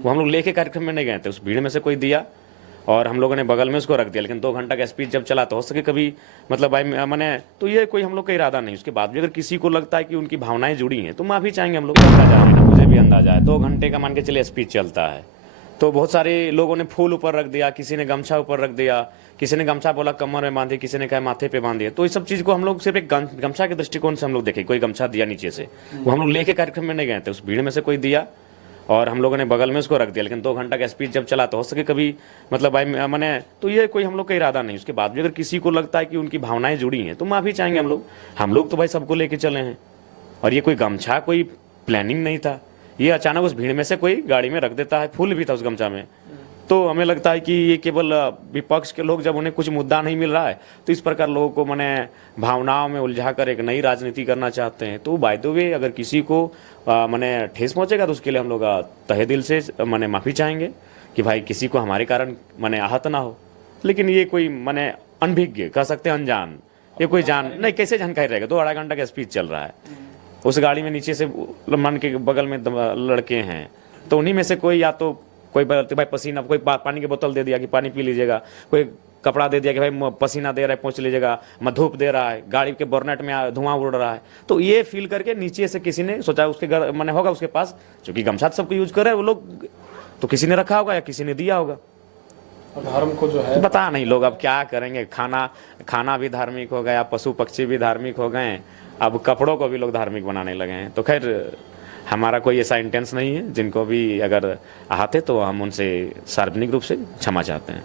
वो हम लोग लेके कार्यक्रम में नहीं गए थे, उस भीड़ में से कोई दिया और हम लोगों ने बगल में उसको रख दिया। लेकिन 2 घंटा का स्पीच जब चला तो हो सके कभी मतलब भाई मैंने तो ये कोई हम लोग का इरादा नहीं। उसके बाद भी अगर किसी को लगता है कि उनकी भावनाएं जुड़ी हैं तो माफी चाहेंगे हम लोग। अंदाजा है ना, मुझे भी अंदाजा है। 2 घंटे का मान के चलिए स्पीच चलता है तो बहुत सारे लोगों ने फूल ऊपर रख दिया, किसी ने गमछा ऊपर रख दिया, किसी ने गमछा बोला कमर में बांधे, किसी ने कहा माथे पे बांधे। तो इस सब चीज को हम लोग सिर्फ एक गमछा के दृष्टिकोण से हम लोग देखे। कोई गमछा दिया नीचे से, वो हम लोग लेके कार्यक्रम में नहीं गए थे, उस भीड़ में से कोई दिया और हम लोगों ने बगल में उसको रख दिया। लेकिन 2 घंटा का स्पीच जब चला तो हो सके कभी मतलब भाई मैंने तो ये कोई हम लोग का इरादा नहीं। उसके बाद भी अगर किसी को लगता है कि उनकी भावनाएं जुड़ी हैं तो माफी चाहेंगे हम लोग। हम लोग तो भाई सबको लेके चले हैं और ये कोई गमछा कोई प्लानिंग नहीं था। ये अचानक उस भीड़ में से कोई गाड़ी में रख देता है, फूल भी था उस गमछा में। तो हमें लगता है कि ये केवल विपक्ष के लोग जब उन्हें कुछ मुद्दा नहीं मिल रहा है तो इस प्रकार लोगों को मैंने भावनाओं में उलझा कर एक नई राजनीति करना चाहते हैं। तो बाय द वे अगर किसी को मैंने ठेस पहुंचेगा तो उसके लिए हम लोग तहे दिल से मैंने माफी चाहेंगे कि भाई किसी को हमारे कारण मैंने आहत ना हो। लेकिन ये कोई मैंने अनभिज्ञ कह सकते हैं, अनजान, ये कोई जान नहीं, कैसे जानकारी रहेगा। 2-2.5 घंटा का स्पीच चल रहा है, उस गाड़ी में नीचे से मन के बगल में लड़के हैं तो उन्हीं में से कोई या तो कोई भाई पसीना, कोई पानी की बोतल दे दिया कि पानी पी लीजिएगा, कोई कपड़ा दे दिया कि भाई पसीना दे रहा है पहुंच लीजिएगा, धूप दे रहा है, गाड़ी के बर्नेट में धुआं उड़ रहा है। तो ये फील करके नीचे से किसी ने सोचा उसके घर मैंने होगा उसके पास, क्योंकि गमछा सबको यूज कर रहे हैं वो लोग, तो किसी ने रखा होगा या किसी ने दिया होगा। धर्म को जो है पता नहीं लोग अब क्या करेंगे। खाना भी धार्मिक हो गया, पशु पक्षी भी धार्मिक हो गए, अब कपड़ों को भी लोग धार्मिक बनाने लगे हैं। तो खैर हमारा कोई ऐसा इंटेंस नहीं है। जिनको भी अगर आहत है तो हम उनसे सार्वजनिक रूप से क्षमा चाहते हैं।